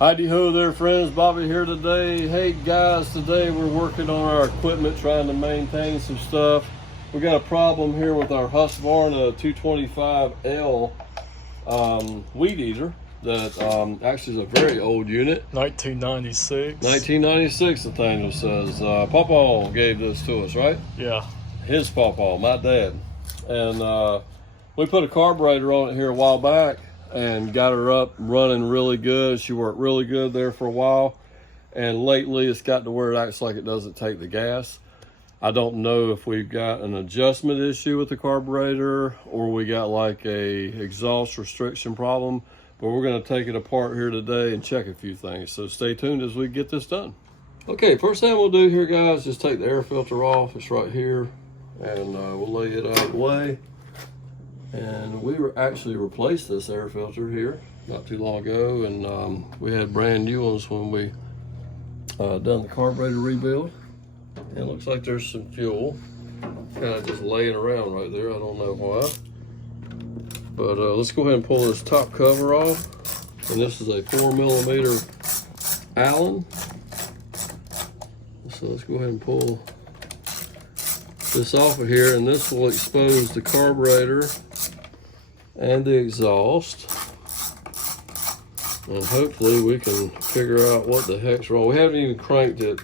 Heidi ho there, friends. Bobby here today. Hey guys, today we're working on our equipment, trying to maintain some stuff. We got a problem here with our Husqvarna 225L weed eater that actually is a very old unit. 1996. 1996, Nathaniel says. Pawpaw gave this to us, right? Yeah. His pawpaw, my dad. And we put a carburetor on it here a while back and got her up running really good. She worked really good there for a while. And lately it's got to where it acts like it doesn't take the gas. I don't know if we've got an adjustment issue with the carburetor or we got like a exhaust restriction problem, but we're gonna take it apart here today and check a few things. So stay tuned as we get this done. Okay, first thing we'll do here, guys, just take the air filter off. It's right here, and we'll lay it out of the way. And we actually replaced this air filter here not too long ago, and we had brand new ones when we done the carburetor rebuild. And it looks like there's some fuel kind of just laying around right there. I don't know why, but let's go ahead and pull this top cover off. And this is a 4mm Allen. So let's go ahead and pull this off of here, and this will expose the carburetor and the exhaust, and hopefully we can figure out what the heck's wrong. We haven't even cranked it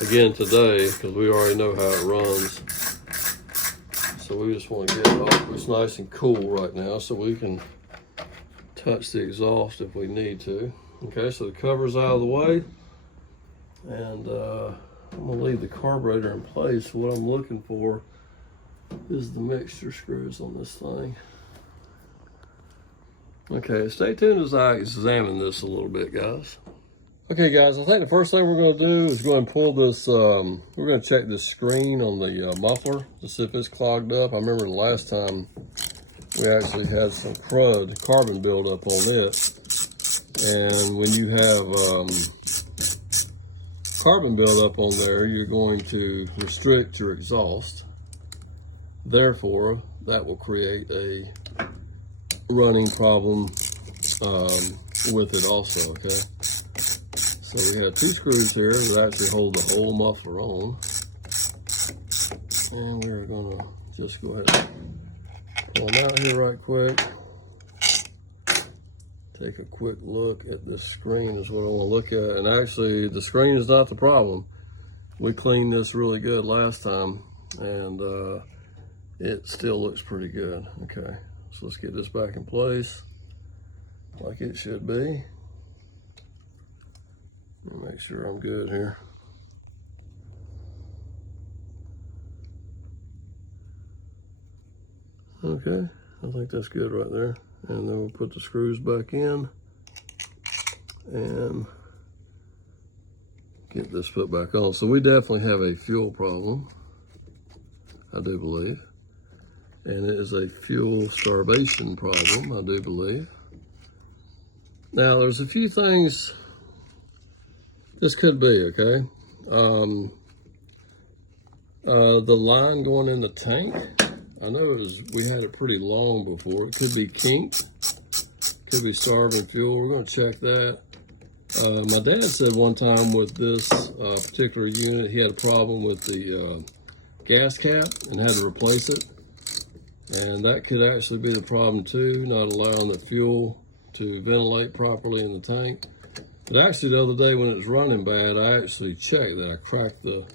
again today because we already know how it runs, so we just want to get it off. It's nice and cool right now, so we can touch the exhaust if we need to. Okay, so the cover's out of the way, and I'm gonna leave the carburetor in place. What I'm looking for is the mixture screws on this thing. Okay, stay tuned as I examine this a little bit, guys. Okay, guys, I think the first thing we're going to do is go ahead and pull this, we're going to check this screen on the muffler to see if it's clogged up. I remember the last time we actually had some crud, carbon buildup on it. And when you have carbon buildup on there, you're going to restrict your exhaust. Therefore, that will create a running problem with it also, okay? So we have two screws here that actually hold the whole muffler on. And we're gonna just go ahead and pull them out here right quick. Take a quick look at this screen is what I wanna look at. And actually the screen is not the problem. We cleaned this really good last time, and it still looks pretty good, okay? So let's get this back in place like it should be. Let me make sure I'm good here. Okay, I think that's good right there. And then we'll put the screws back in and get this put back on. So we definitely have a fuel problem, I do believe. And it is a fuel starvation problem, I do believe. Now, there's a few things this could be, okay? The line going in the tank, I know we had it pretty long before. It could be kinked, could be starving fuel. We're gonna check that. My dad said one time with this particular unit, he had a problem with the gas cap and had to replace it. And that could actually be the problem too, not allowing the fuel to ventilate properly in the tank. But actually the other day when it was running bad, I actually checked that. I cracked the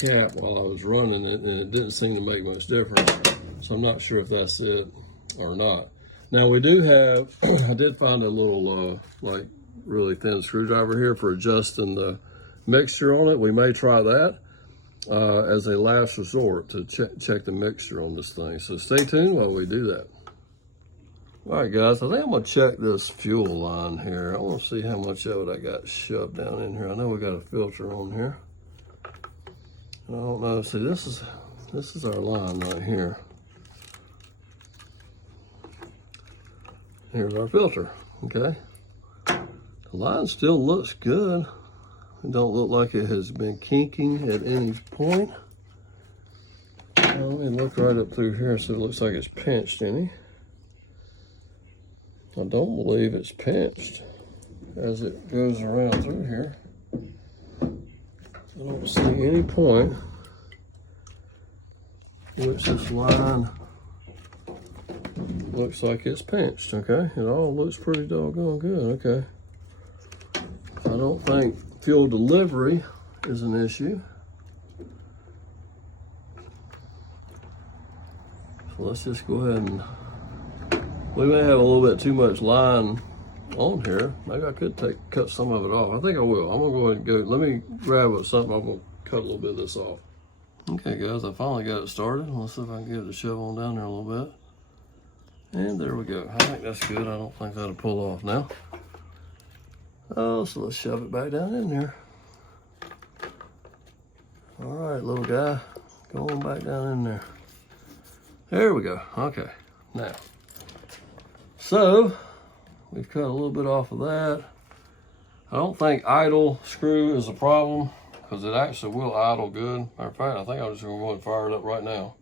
cap while I was running it, and it didn't seem to make much difference. So I'm not sure if that's it or not. Now we do have, I did find a little like really thin screwdriver here for adjusting the mixture on it. We may try that as a last resort to check the mixture on this thing. So stay tuned while we do that. All right, guys, I think I'm gonna check this fuel line here. I wanna see how much of it I got shoved down in here. I know we got a filter on here. And I don't know, see, this is our line right here. Here's our filter, okay? The line still looks good. It don't look like it has been kinking at any point. Well, let me look right up through here so it looks like it's pinched any. I don't believe it's pinched. as it goes around through here. I don't see any point which this line looks like it's pinched, okay? It all looks pretty doggone good, okay? I don't think fuel delivery is an issue. So let's just go ahead and, we may have a little bit too much line on here. Maybe I could cut some of it off. I think I will. I'm gonna go ahead and go, let me grab something. I'm gonna cut a little bit of this off. Okay guys, I finally got it started. Let's see if I can get it to shove on down there a little bit. And there we go. I think that's good. I don't think that'll pull off now. Oh, so let's shove it back down in there. All right, little guy, go on back down in there. There we go. Okay, now, so we've cut a little bit off of that. I don't think idle screw is a problem because it actually will idle good. Matter of fact, I think I'm just gonna go and fire it up right now.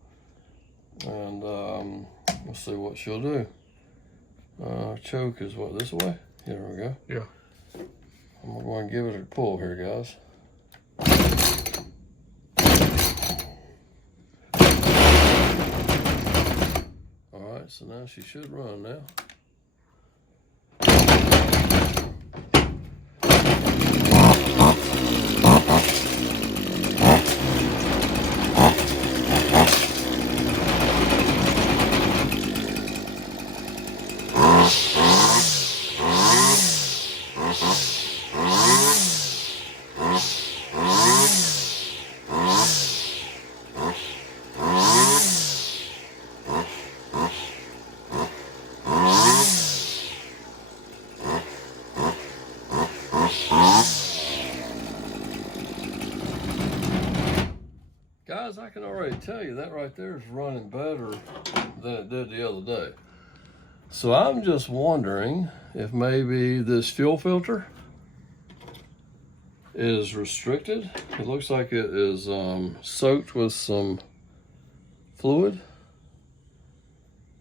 And we'll see what she'll do. Choke is what, this way? Here we go. Yeah. I'm gonna go and give it a pull here, guys. All right, so now she should run now. Guys, I can already tell you that right there is running better than it did the other day. So I'm just wondering if maybe this fuel filter is restricted. It looks like it is soaked with some fluid,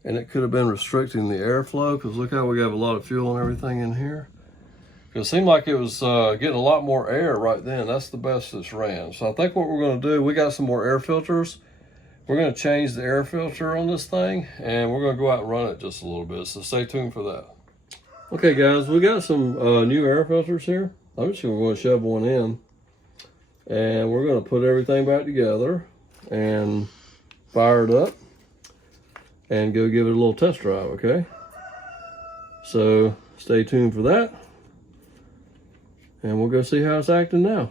and it could have been restricting the airflow, because look how we have a lot of fuel and everything in here. It seemed like it was getting a lot more air right then. That's the best it's ran. So I think what we're gonna do, we got some more air filters. We're gonna change the air filter on this thing, and we're gonna go out and run it just a little bit. So stay tuned for that. Okay guys, we got some new air filters here. I'm just gonna go and shove one in, and we're gonna put everything back together and fire it up and go give it a little test drive, okay? So stay tuned for that. And we'll go see how it's acting now.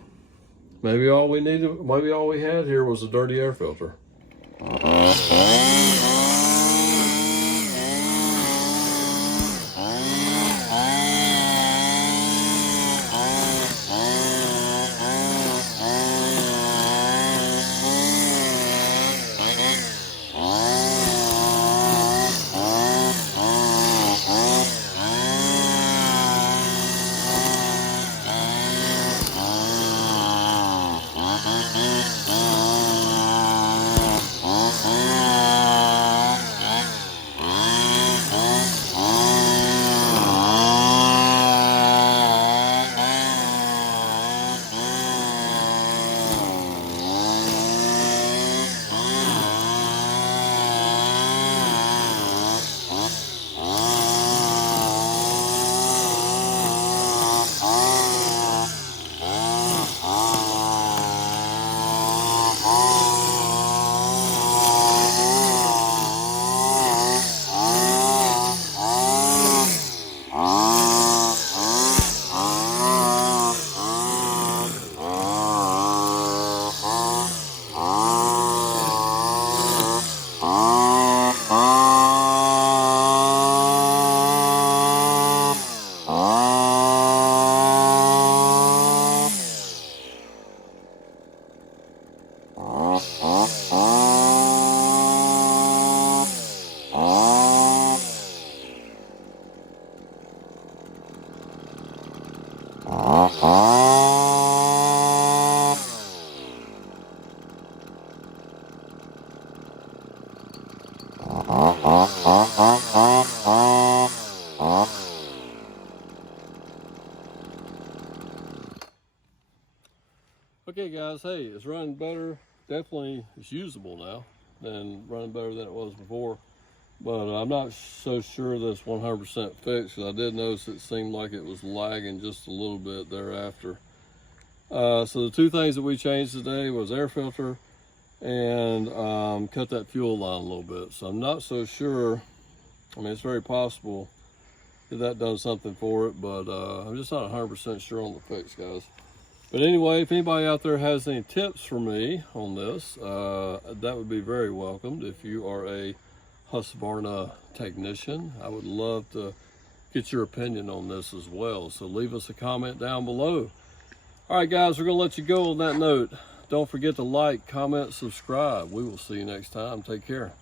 Maybe all we had here was a dirty air filter. Okay guys, hey, it's running better. Definitely it's usable now than running better than it was before. But I'm not so sure that's 100% fixed, because I did notice it seemed like it was lagging just a little bit thereafter. So the two things that we changed today was air filter and cut that fuel line a little bit. So I'm not so sure. I mean, it's very possible that that does something for it, but I'm just not 100% sure on the fix, guys. But anyway, if anybody out there has any tips for me on this, that would be very welcomed. If you are a Husqvarna technician, I would love to get your opinion on this as well. So leave us a comment down below. All right, guys, we're going to let you go on that note. Don't forget to like, comment, subscribe. We will see you next time. Take care.